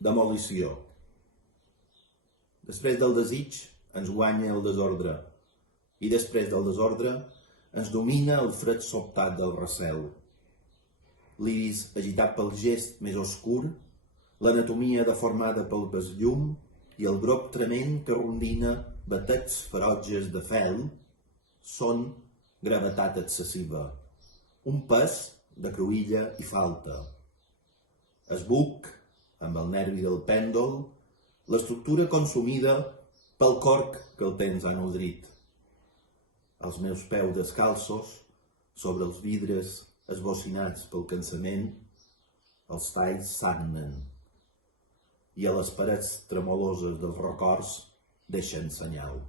demolició. Després del desig ens guanya el desordre, i després del desordre ens domina el fred sobtat del recel. L'iris agitat pel gest més oscur, l'anatomia deformada pel besllum i el grop trement que rondina batets ferotges de fel són gravetat excessiva, un pes de cruïlla i falta. Esbuc, amb el nervi del pèndol, l'estructura consumida pel corc que el temps ha nodrit. Els meus peus descalços, sobre els vidres esbocinats pel cansament, els talls sagnen i a les parets tremoloses dels records deixen senyal.